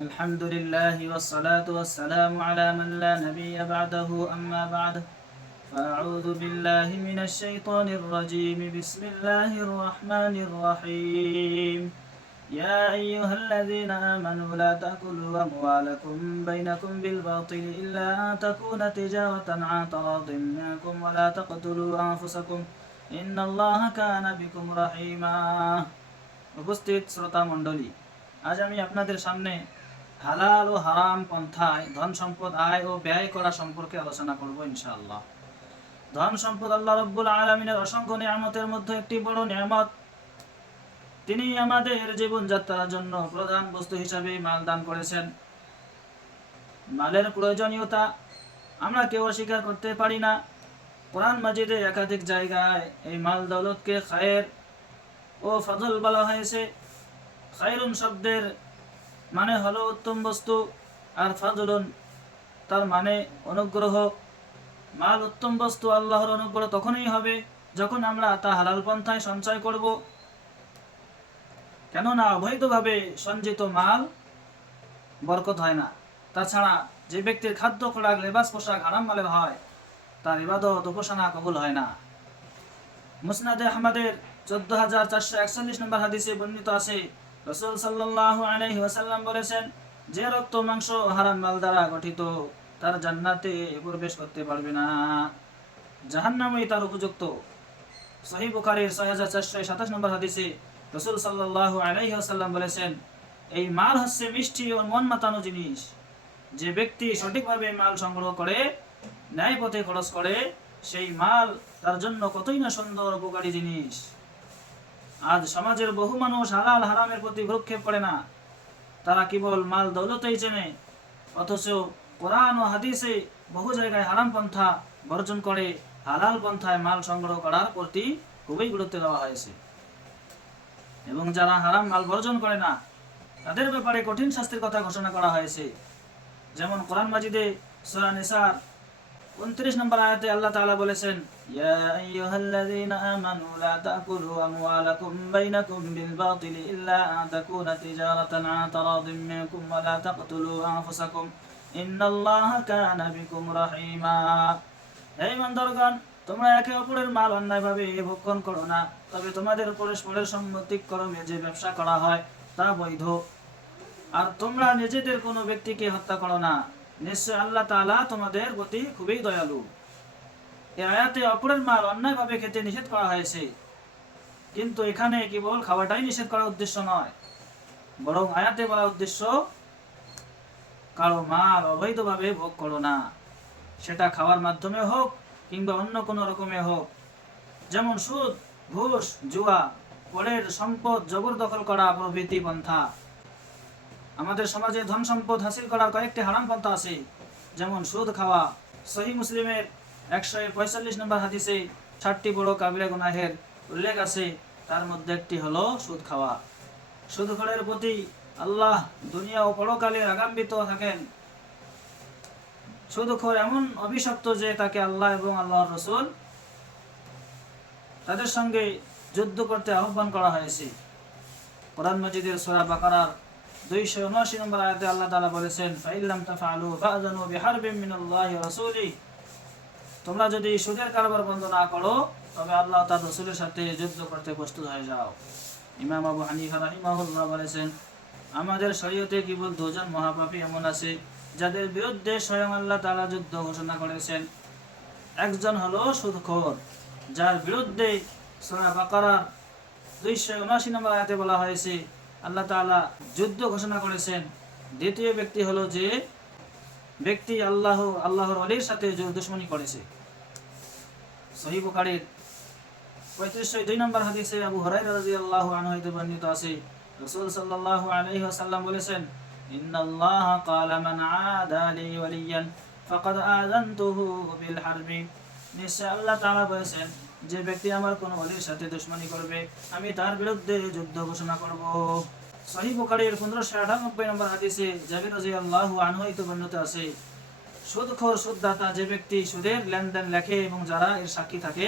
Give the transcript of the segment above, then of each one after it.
الحمد لله والصلاة والسلام على من لا نبي بعده أما بعد فأعوذ بالله من الشيطان الرجيم بسم الله الرحمن الرحيم يا أيها الذين آمنوا لا تأكلوا أموالكم بينكم بالباطل إلا أن تكون تجارة عن تراض منكم ولا تقتلوا أنفسكم إن الله كان بكم رحيما উপস্থিত শ্রোতা মণ্ডলী, আজ আমি আপনাদের সামনে হালাল ও হারাম পন্থায় ধন সম্পদ আয় ও ব্যয় করা সম্পর্কে আলোচনা করব ইনশাআল্লাহ। ধন সম্পদ আল্লাহ রাব্বুল আলামিনের অসংখ্য নিয়ামতের মধ্যে একটি বড় নিয়ামত। তিনি আমাদের জীবনযাত্রার জন্য প্রধান বস্তু হিসাবে মাল দান করেছেন। মালের প্রয়োজনীয়তা আমরা কেউ অস্বীকার করতে পারি না। কোরআন মাজিদে একাধিক জায়গায় এই মাল দৌলতকে খায়ের ও ফজল বলা হয়েছে। খায়রুন শব্দের মানে হলো উত্তম বস্তু, আর ফাজলুন তার মানে অনুগ্রহ। মাল উত্তম বস্তু, আল্লাহর অনুগ্রহ তখনই হবে যখন আমরা তা হালাল পন্থায় সঞ্চয় করব। কেননা অবৈধভাবে সঞ্চিত মাল বরকত হয় না। তাছাড়া যে ব্যক্তির খাদ্য খোরাক লেবাস পোশাক হারাম মালের হয়, তার ইবাদত উপাসনা কবুল হয় না। মুসনাদে আহমদের 14,441 নম্বর হাদিসে বর্ণিত আছে, রাসূল সাল্লাল্লাহু আলাইহি ওয়াসাল্লাম বলেছেন, যে রক্ত মাংস হারাম মাল দ্বারা গঠিত তার জান্নাতে প্রবেশ করতে পারবে না, জাহান্নামই তার উপযুক্ত। সহিহ বুখারীর 6427 নম্বর হাদিসে রাসূল সাল্লাল্লাহু আলাইহি ওয়াসাল্লাম বলেছেন, এই মাল হচ্ছে মিষ্টি ও মন মাতানো জিনিস। যে ব্যক্তি সঠিকভাবে মাল সংগ্রহ করে ন্যায় পথে খরচ করে, সেই মাল তার জন্য কতই না সুন্দর উপকারী জিনিস। আজ সমাজের বহু মানুষ হালাল হারামের প্রতি ভ্রুক্ষেপ করে না, তারা কেবল মাল দৌলতেই চেনে। অথচ কোরআন ও হাদিসে বহু জায়গায় হারাম পন্থা বর্জন করে হালাল পন্থায় মাল সংগ্রহ করার প্রতি খুবই গুরুত্ব দেওয়া হয়েছে। এবং যারা হারাম মাল বর্জন করে না, তাদের ব্যাপারে কঠিন শাস্তির কথা ঘোষণা করা হয়েছে। যেমন কোরআন মাজিদে সূরা নিসার 29 নম্বর আয়াতে আল্লাহ তাআলা বলেছেন, ইয়া আইয়ুহাল্লাযীনা আমানু লা তাকুলু আমওয়ালাকুম বাইনাকুম বিল বাতিলি ইল্লা আন তাকুনা তিজারাতান আন তারাদিম মিনকুম ওয়া লা তাকতুলু আনফুসাকুম ইন্নাল্লাহা কানা বিকুম রাহিমা। হে ইমানদারগণ, তোমরা একে অপরের মাল অন্যায়ভাবে ভক্ষণ করো না, তবে তোমাদের পরস্পরের সম্মতিক্রমে যে ব্যবসা করা হয় তা বৈধ। আর তোমরা নিজেদের কোনো ব্যক্তিকে হত্যা করো না, নিশ্চয় আল্লাহ তাআলা তোমাদের প্রতি খুবই দয়ালু। এই আয়াতে অপরের মাল অন্যায়ভাবে খেতে নিষেধ করা হয়েছে, কিন্তু এখানে কেবল খাওয়াটাই নিষেধ করার উদ্দেশ্য নয়, বরং আয়াতে বলার উদ্দেশ্য কারো মাল অবৈধভাবে ভোগ করো না, সেটা খাওয়ার মাধ্যমে হোক কিংবা অন্য কোনো রকমে হোক। যেমন সুদ, ঘুষ, জুয়া, পরের সম্পদ জবরদখল করা প্রভৃতি পন্থা। আমাদের সমাজে ধন সম্পদ হাসিল করার কয়েকটি হারাম পন্থা আছে, যেমন সুদ খাওয়া। সহিহ মুসলিমের 145 নম্বর হাদিসে 60টি বড় কাবিরা গুনাহের উল্লেখ আছে, তার মধ্যে একটি হলো সুদ খাওয়া। সুদখোরের প্রতি আল্লাহ দুনিয়া ও পরকালে রাগান্বিত থাকেন। সুদখোর এমন অভিশপ্ত যে তাকে আল্লাহ এবং আল্লাহর রাসূল তাদের সঙ্গে যুদ্ধ করতে আহ্বান করা হয়েছে। কোরআন মাজিদের সূরা বাকারার 279 নম্বর আয়াতে আল্লাহ তাআলা বলেছেন, ফাইল্লাম তাফআলু ফাআযানু বিহারবিন মিনাল্লাহি ওয়া রাসূলিহি। তোমরা যদি সুদের কারবার বন্ধ না করো, তবে আল্লাহ ও তার রাসূলের সাথে যুদ্ধ করতে প্রস্তুত হয়ে যাও। ইমাম আবু হানিফা রাহিমাহুল্লাহ বলেছেন, আমাদের শরীয়তে কেবল দুজন মহাপাপী এমন আছে যাদের বিরুদ্ধে স্বয়ং আল্লাহ তাআলা যুদ্ধ ঘোষণা করেছেন। একজন হলো সুদখোর, যার বিরুদ্ধে সূরা বাকারার 279 নম্বর আয়াতে বলা হয়েছে আল্লাহ তাআলা যুদ্ধ ঘোষণা করেছেন। দ্বিতীয় ব্যক্তি হলো যে ব্যক্তি আল্লাহর ওলির সাথে দুশমনী করেছে। সহিহ বুখারীর 3502 নম্বর হাদিসে আবু হুরায়রা রাদিয়াল্লাহু আনহু হতে বর্ণিত আছে, রাসূল সাল্লাল্লাহু আলাইহি ওয়াসাল্লাম বলেছেন, ইন্নাল্লাহা ক্বালা মান আদা লি ওয়ালিয়ান ফাকাদ আযানতুহু বিল হারবি। নিশ্চয় আল্লাহ তাআলা বলেছেন, যে ব্যক্তি আমার কোন ওলির সাথে দুশমনী করবে, আমি তার বিরুদ্ধে যুদ্ধ ঘোষণা করব। সহিহ বুখারীর 1598 নম্বর হাদিসে জাবির রাদিয়াল্লাহু আনহু হতে বর্ণিত আছে, সুদখোর সুদদাতা যে ব্যক্তি সুদের লেনদেন লেখে এবং যারা এর সাক্ষী থাকে,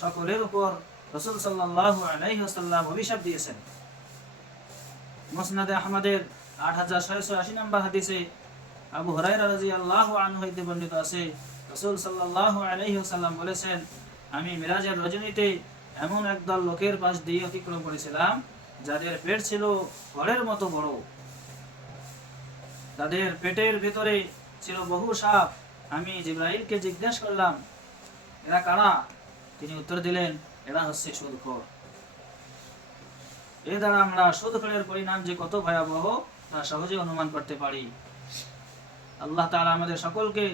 সকলের উপর রাসূল সাল্লাল্লাহু আলাইহি ওয়াসাল্লাম অভিশাপ দিয়েছেন। মুসনাদে আহমদের 8680 নম্বর হাদিসে আবু হুরায়রা রাদিয়াল্লাহু আনহু হইতে বর্ণিত আছে, রাসূল সাল্লাল্লাহু আলাইহি ওয়াসাল্লাম বলেছেন, আমি মিরাজের রজনীতে এমন একদল লোকের পাশ দিয়ে অতিক্রম করেছিলাম যাদের পেট ছিল ঘরের মতো বড়, তাদের পেটের ভেতরে ছিল বহু সাপ। আমি জিবরাইলকে জিজ্ঞাসা করলাম, এরা কারা? তিনি উত্তর দিলেন, এরা হচ্ছে সুদখোর। এ দ্বারা আমরা সুদখোরের পরিণাম যে কত ভয়াবহ তা সহজে অনুমান করতে পারি। আল্লাহ তাআলা আমাদের সকলকে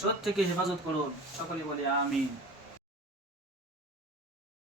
সুদ থেকে হেফাজত করুন। সকলে বলি আমিন।